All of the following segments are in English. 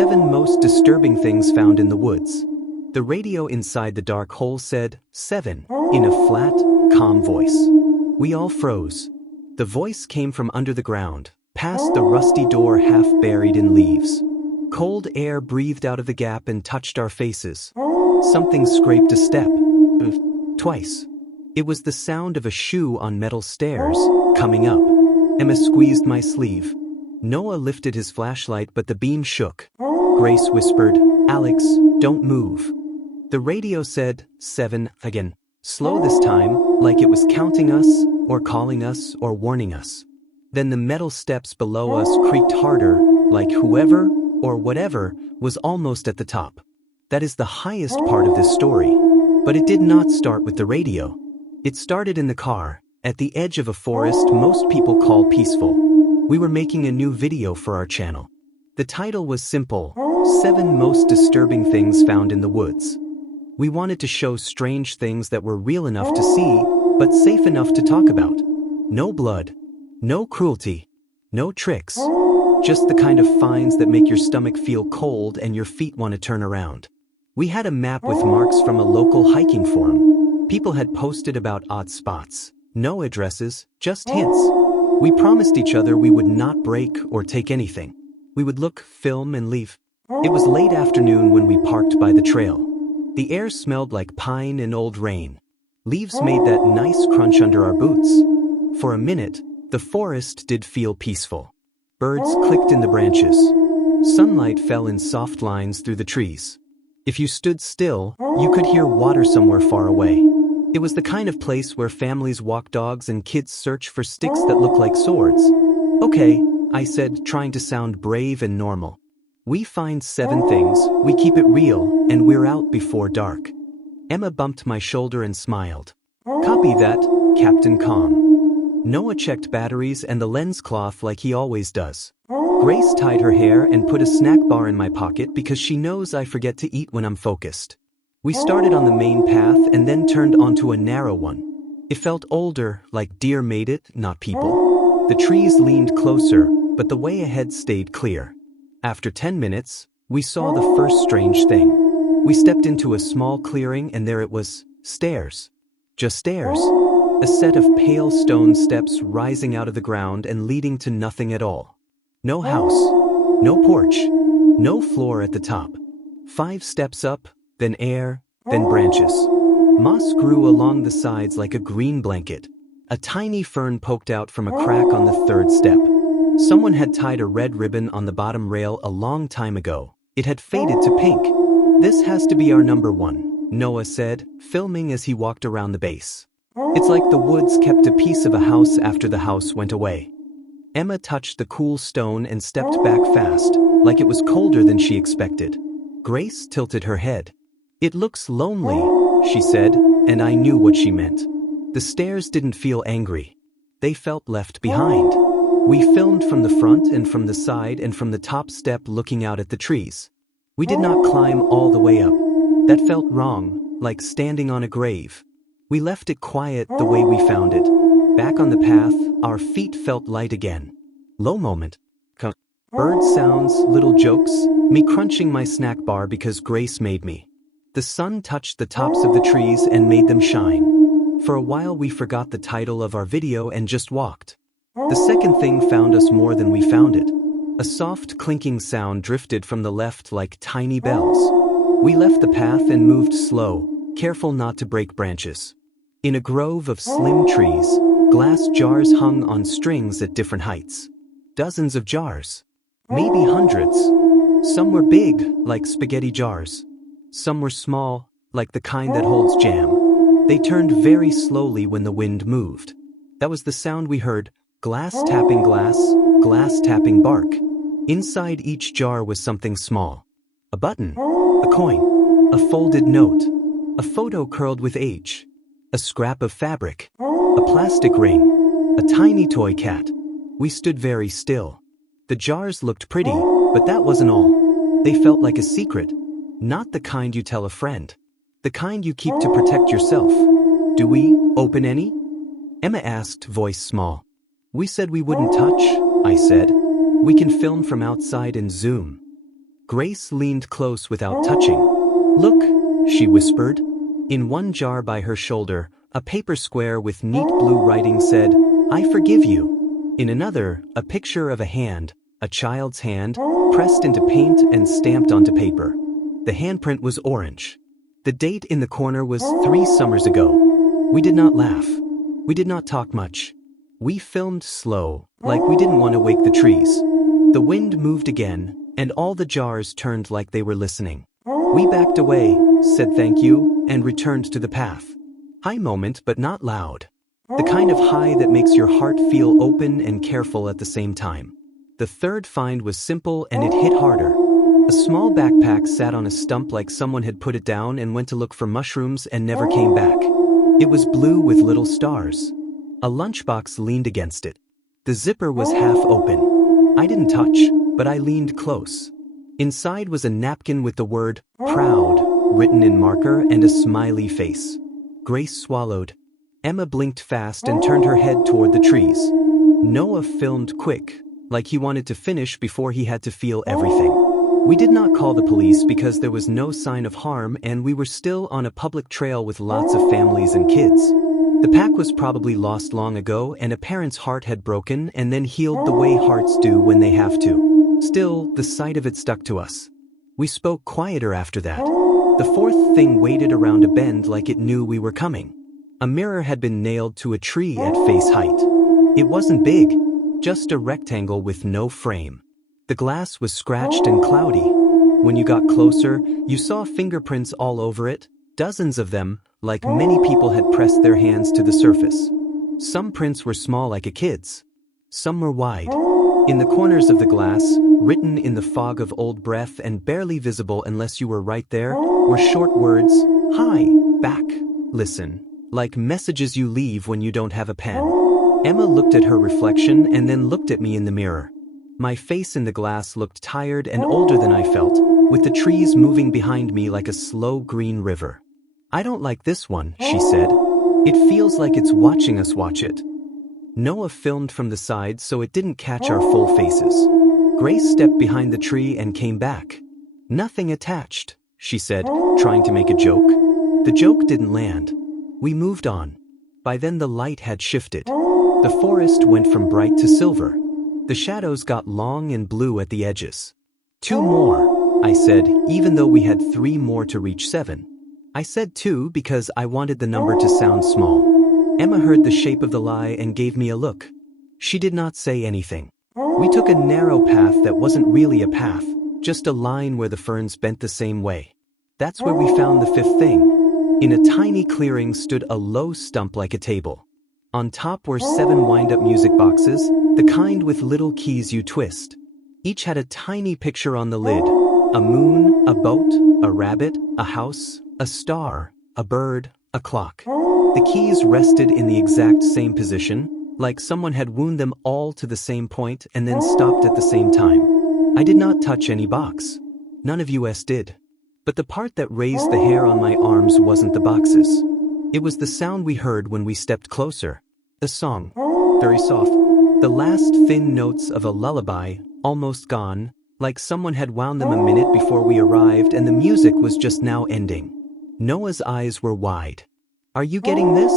7 most disturbing things found in the woods. The radio inside the dark hole said, 7, in a flat, calm voice. We all froze. The voice came from under the ground, past the rusty door half buried in leaves. Cold air breathed out of the gap and touched our faces. Something scraped a step. Twice. It was the sound of a shoe on metal stairs, coming up. Emma squeezed my sleeve. Noah lifted his flashlight, but the beam shook. Grace whispered, "Alex, don't move." The radio said, 7, again. Slow this time, like it was counting us, or calling us, or warning us. Then the metal steps below us creaked harder, like whoever, or whatever, was almost at the top. That is the highest part of this story. But it did not start with the radio. It started in the car, at the edge of a forest most people call peaceful. We were making a new video for our channel. The title was simple, 7 most disturbing things found in the woods. We wanted to show strange things that were real enough to see, but safe enough to talk about. No blood, no cruelty, no tricks, just the kind of finds that make your stomach feel cold and your feet want to turn around. We had a map with marks from a local hiking forum. People had posted about odd spots. No addresses, just hints. We promised each other we would not break or take anything. We would look, film, and leave. It was late afternoon when we parked by the trail. The air smelled like pine and old rain. Leaves made that nice crunch under our boots. For a minute, the forest did feel peaceful. Birds clicked in the branches. Sunlight fell in soft lines through the trees. If you stood still, you could hear water somewhere far away. It was the kind of place where families walk dogs and kids search for sticks that look like swords. "Okay," I said, trying to sound brave and normal. "We find 7 things, we keep it real, and we're out before dark." Emma bumped my shoulder and smiled. "Copy that, Captain Calm." Noah checked batteries and the lens cloth like he always does. Grace tied her hair and put a snack bar in my pocket because she knows I forget to eat when I'm focused. We started on the main path and then turned onto a narrow one. It felt older, like deer made it, not people. The trees leaned closer, but the way ahead stayed clear. After 10 minutes, we saw the first strange thing. We stepped into a small clearing and there it was, stairs. Just stairs. A set of pale stone steps rising out of the ground and leading to nothing at all. No house, no porch, no floor at the top. 5 steps up, then air, then branches. Moss grew along the sides like a green blanket. A tiny fern poked out from a crack on the 3rd step. Someone had tied a red ribbon on the bottom rail a long time ago. It had faded to pink. "This has to be our number 1, Noah said, filming as he walked around the base. "It's like the woods kept a piece of a house after the house went away." Emma touched the cool stone and stepped back fast, like it was colder than she expected. Grace tilted her head. "It looks lonely," she said, and I knew what she meant. The stairs didn't feel angry. They felt left behind. We filmed from the front and from the side and from the top step looking out at the trees. We did not climb all the way up. That felt wrong, like standing on a grave. We left it quiet the way we found it. Back on the path, our feet felt light again. Low moment. Bird sounds, little jokes, me crunching my snack bar because Grace made me. The sun touched the tops of the trees and made them shine. For a while we forgot the title of our video and just walked. The second thing found us more than we found it. A soft clinking sound drifted from the left like tiny bells. We left the path and moved slow, careful not to break branches. In a grove of slim trees, glass jars hung on strings at different heights. Dozens of jars. Maybe hundreds. Some were big, like spaghetti jars. Some were small, like the kind that holds jam. They turned very slowly when the wind moved. That was the sound we heard, glass tapping glass, glass tapping bark. Inside each jar was something small. A button, a coin, a folded note, a photo curled with age, a scrap of fabric, a plastic ring, a tiny toy cat. We stood very still. The jars looked pretty, but that wasn't all. They felt like a secret. Not the kind you tell a friend. The kind you keep to protect yourself. "Do we open any?" Emma asked, voice small. "We said we wouldn't touch," I said. "We can film from outside and zoom." Grace leaned close without touching. "Look," she whispered. In one jar by her shoulder, a paper square with neat blue writing said, "I forgive you." In another, a picture of a hand, a child's hand, pressed into paint and stamped onto paper. The handprint was orange. The date in the corner was 3 summers ago. We did not laugh. We did not talk much. We filmed slow, like we didn't want to wake the trees. The wind moved again, and all the jars turned like they were listening. We backed away, said thank you, and returned to the path. High moment, but not loud. The kind of high that makes your heart feel open and careful at the same time. The third find was simple and it hit harder. A small backpack sat on a stump like someone had put it down and went to look for mushrooms and never came back. It was blue with little stars. A lunchbox leaned against it. The zipper was half open. I didn't touch, but I leaned close. Inside was a napkin with the word "proud" written in marker and a smiley face. Grace swallowed. Emma blinked fast and turned her head toward the trees. Noah filmed quick, like he wanted to finish before he had to feel everything. We did not call the police because there was no sign of harm and we were still on a public trail with lots of families and kids. The pack was probably lost long ago and a parent's heart had broken and then healed the way hearts do when they have to. Still, the sight of it stuck to us. We spoke quieter after that. The fourth thing waited around a bend like it knew we were coming. A mirror had been nailed to a tree at face height. It wasn't big, just a rectangle with no frame. The glass was scratched and cloudy. When you got closer, you saw fingerprints all over it, dozens of them, like many people had pressed their hands to the surface. Some prints were small like a kid's. Some were wide. In the corners of the glass, written in the fog of old breath and barely visible unless you were right there, were short words, "Hi, back, listen," like messages you leave when you don't have a pen. Emma looked at her reflection and then looked at me in the mirror. My face in the glass looked tired and older than I felt, with the trees moving behind me like a slow green river. "I don't like this one," she said. "It feels like it's watching us watch it." Noah filmed from the side so it didn't catch our full faces. Grace stepped behind the tree and came back. "Nothing attached," she said, trying to make a joke. The joke didn't land. We moved on. By then the light had shifted. The forest went from bright to silver. The shadows got long and blue at the edges. "2 more," I said, even though we had 3 more to reach 7. I said 2 because I wanted the number to sound small. Emma heard the shape of the lie and gave me a look. She did not say anything. We took a narrow path that wasn't really a path, just a line where the ferns bent the same way. That's where we found the 5th thing. In a tiny clearing stood a low stump like a table. On top were 7 wind-up music boxes, the kind with little keys you twist. Each had a tiny picture on the lid. A moon, a boat, a rabbit, a house, a star, a bird, a clock. The keys rested in the exact same position, like someone had wound them all to the same point and then stopped at the same time. I did not touch any box. None of us did. But the part that raised the hair on my arms wasn't the boxes. It was the sound we heard when we stepped closer. The song. Very soft. The last thin notes of a lullaby, almost gone, like someone had wound them a minute before we arrived and the music was just now ending. Noah's eyes were wide. "Are you getting this?"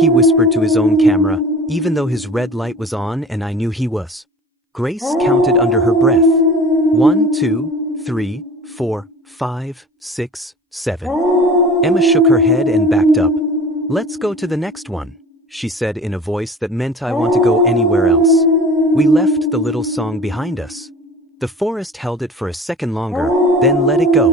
he whispered to his own camera, even though his red light was on and I knew he was. Grace counted under her breath. 1, 2, 3, 4, 5, 6, 7. Emma shook her head and backed up. "Let's go to the next one," she said in a voice that meant I want to go anywhere else. We left the little song behind us. The forest held it for a second longer, then let it go.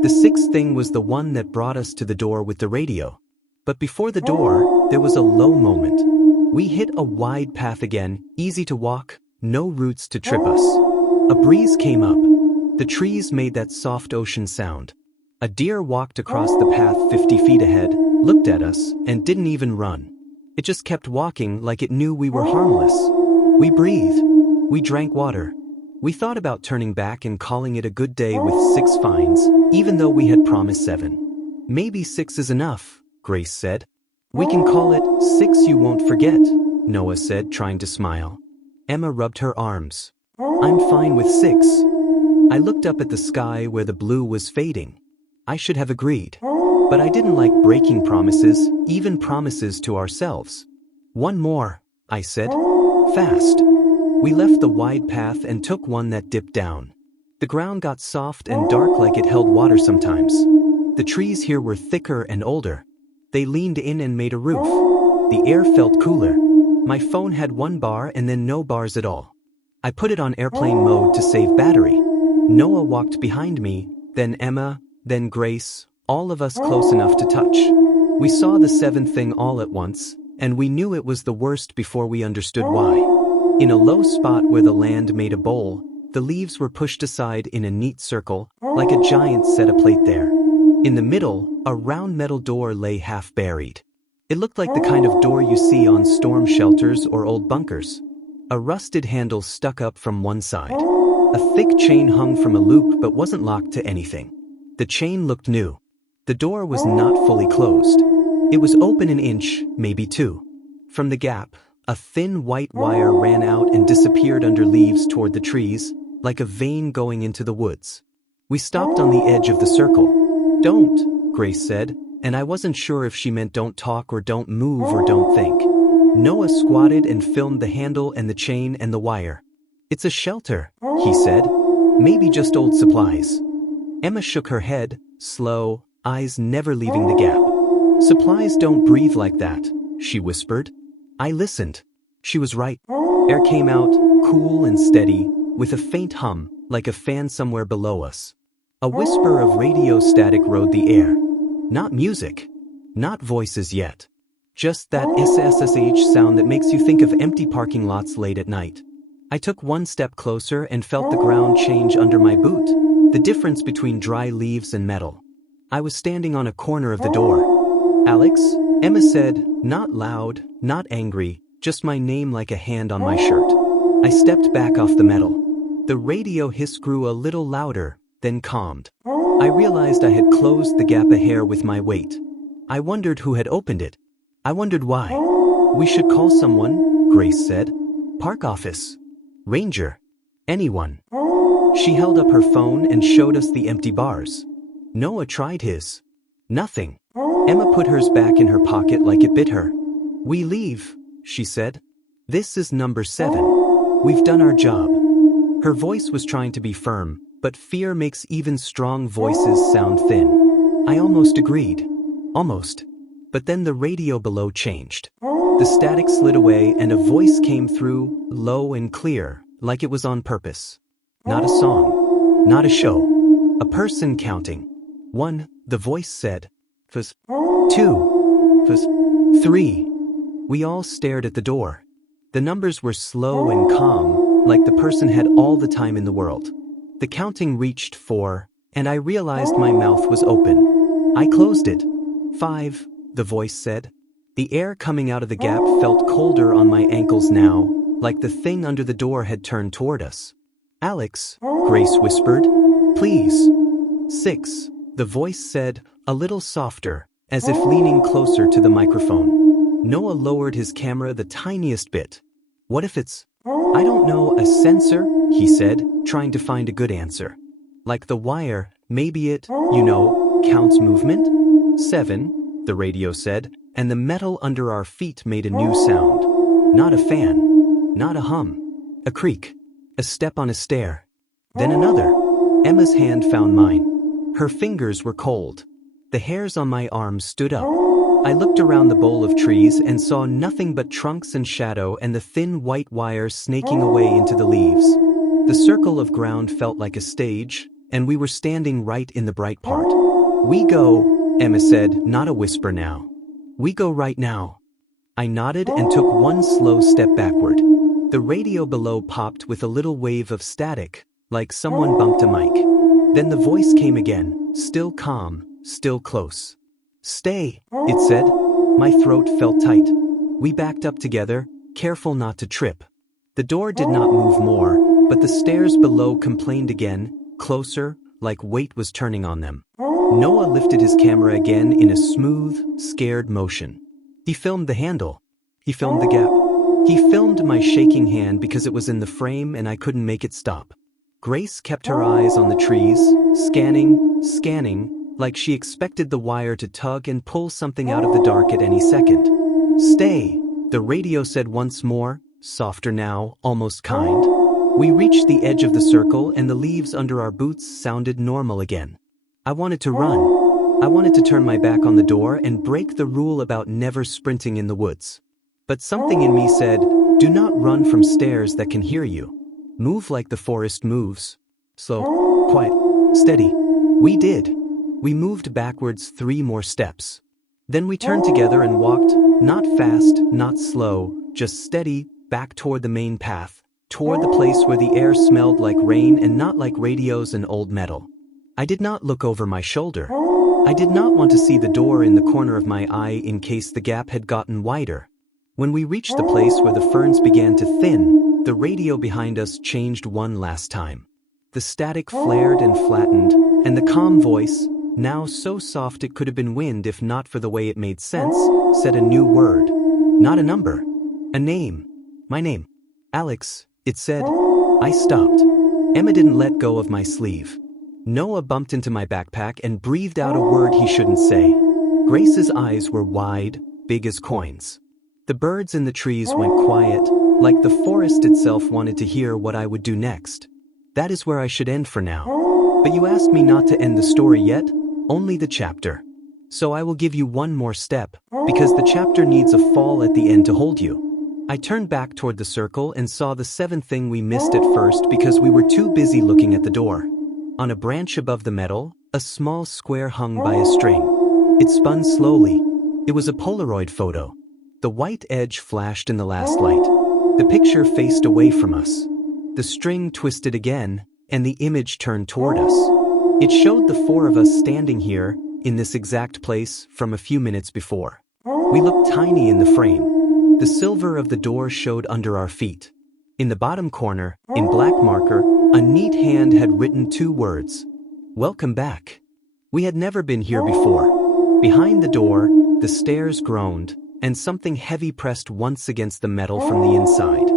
The 6th thing was the one that brought us to the door with the radio. But before the door, there was a low moment. We hit a wide path again, easy to walk, no roots to trip us. A breeze came up. The trees made that soft ocean sound. A deer walked across the path 50 feet ahead, looked at us, and didn't even run. It just kept walking like it knew we were harmless. We breathed. We drank water. We thought about turning back and calling it a good day with 6 finds, even though we had promised 7. "Maybe 6 is enough," Grace said. "We can call it 6 you won't forget," Noah said, trying to smile. Emma rubbed her arms. "I'm fine with 6. I looked up at the sky where the blue was fading. I should have agreed. But I didn't like breaking promises, even promises to ourselves. "One more," I said. "Fast." We left the wide path and took one that dipped down. The ground got soft and dark like it held water sometimes. The trees here were thicker and older. They leaned in and made a roof. The air felt cooler. My phone had 1 bar and then no bars at all. I put it on airplane mode to save battery. Noah walked behind me, then Emma, then Grace, all of us close enough to touch. We saw the 7th thing all at once, and we knew it was the worst before we understood why. In a low spot where the land made a bowl, the leaves were pushed aside in a neat circle, like a giant set a plate there. In the middle, a round metal door lay half buried. It looked like the kind of door you see on storm shelters or old bunkers. A rusted handle stuck up from one side. A thick chain hung from a loop but wasn't locked to anything. The chain looked new. The door was not fully closed. It was open an inch, maybe 2. From the gap, a thin white wire ran out and disappeared under leaves toward the trees, like a vein going into the woods. We stopped on the edge of the circle. "Don't," Grace said, and I wasn't sure if she meant don't talk or don't move or don't think. Noah squatted and filmed the handle and the chain and the wire. "It's a shelter," he said. "Maybe just old supplies." Emma shook her head, slow, eyes never leaving the gap. "Supplies don't breathe like that," she whispered. I listened. She was right. Air came out, cool and steady, with a faint hum, like a fan somewhere below us. A whisper of radio static rode the air. Not music. Not voices yet. Just that SSSH sound that makes you think of empty parking lots late at night. I took one step closer and felt the ground change under my boot, the difference between dry leaves and metal. I was standing on a corner of the door. "Alex," Emma said, not loud, not angry, just my name like a hand on my shirt. I stepped back off the metal. The radio hiss grew a little louder, then calmed. I realized I had closed the gap a hair with my weight. I wondered who had opened it. I wondered why. "We should call someone," Grace said. "Park office. Ranger. Anyone." She held up her phone and showed us the empty bars. Noah tried his. Nothing. Emma put hers back in her pocket like it bit her. "We leave," she said. "This is number 7. We've done our job." Her voice was trying to be firm, but fear makes even strong voices sound thin. I almost agreed. Almost. But then the radio below changed. The static slid away and a voice came through, low and clear, like it was on purpose. Not a song. Not a show. A person counting. 1, the voice said. "Fuzz. 2. Fuzz. 3. We all stared at the door. The numbers were slow and calm, like the person had all the time in the world. The counting reached 4, and I realized my mouth was open. I closed it. 5, the voice said. The air coming out of the gap felt colder on my ankles now, like the thing under the door had turned toward us. "Alex," Grace whispered. "Please." 6, the voice said, a little softer, as if leaning closer to the microphone. Noah lowered his camera the tiniest bit. "What if it's, I don't know, a sensor?" he said, trying to find a good answer. "Like the wire, maybe it, counts movement?" 7, the radio said, and the metal under our feet made a new sound. Not a fan, not a hum, a creak, a step on a stair. Then another. Emma's hand found mine. Her fingers were cold. The hairs on my arms stood up. I looked around the bowl of trees and saw nothing but trunks and shadow and the thin white wire snaking away into the leaves. The circle of ground felt like a stage, and we were standing right in the bright part. "We go," Emma said, not a whisper now. "We go right now." I nodded and took one slow step backward. The radio below popped with a little wave of static, like someone bumped a mic. Then the voice came again, still calm, still close. "Stay," it said. My throat felt tight. We backed up together, careful not to trip. The door did not move more, but the stairs below complained again, closer, like weight was turning on them. Noah lifted his camera again in a smooth, scared motion. He filmed the handle. He filmed the gap. He filmed my shaking hand because it was in the frame and I couldn't make it stop. Grace kept her eyes on the trees, scanning, like she expected the wire to tug and pull something out of the dark at any second. "Stay," the radio said once more, softer now, almost kind. We reached the edge of the circle and the leaves under our boots sounded normal again. I wanted to run. I wanted to turn my back on the door and break the rule about never sprinting in the woods. But something in me said, do not run from stairs that can hear you. Move like the forest moves. Slow, quiet, steady. We did. We moved backwards 3 more steps. Then we turned together and walked, not fast, not slow, just steady, back toward the main path, toward the place where the air smelled like rain and not like radios and old metal. I did not look over my shoulder. I did not want to see the door in the corner of my eye in case the gap had gotten wider. When we reached the place where the ferns began to thin, the radio behind us changed one last time. The static flared and flattened, and the calm voice, now so soft it could have been wind if not for the way it made sense, said a new word. Not a number. A name. My name. Alex, it said. I stopped. Emma didn't let go of my sleeve. Noah bumped into my backpack and breathed out a word he shouldn't say. Grace's eyes were wide, big as coins. The birds in the trees went quiet, like the forest itself wanted to hear what I would do next. That is where I should end for now. But you asked me not to end the story yet, only the chapter. So I will give you one more step, because the chapter needs a fall at the end to hold you. I turned back toward the circle and saw the 7th thing we missed at first because we were too busy looking at the door. On a branch above the metal, a small square hung by a string. It spun slowly. It was a Polaroid photo. The white edge flashed in the last light. The picture faced away from us. The string twisted again, and the image turned toward us. It showed the 4 of us standing here, in this exact place, from a few minutes before. We looked tiny in the frame. The silver of the door showed under our feet. In the bottom corner, in black marker, a neat hand had written 2 words. Welcome back. We had never been here before. Behind the door, the stairs groaned, and something heavy pressed once against the metal from the inside.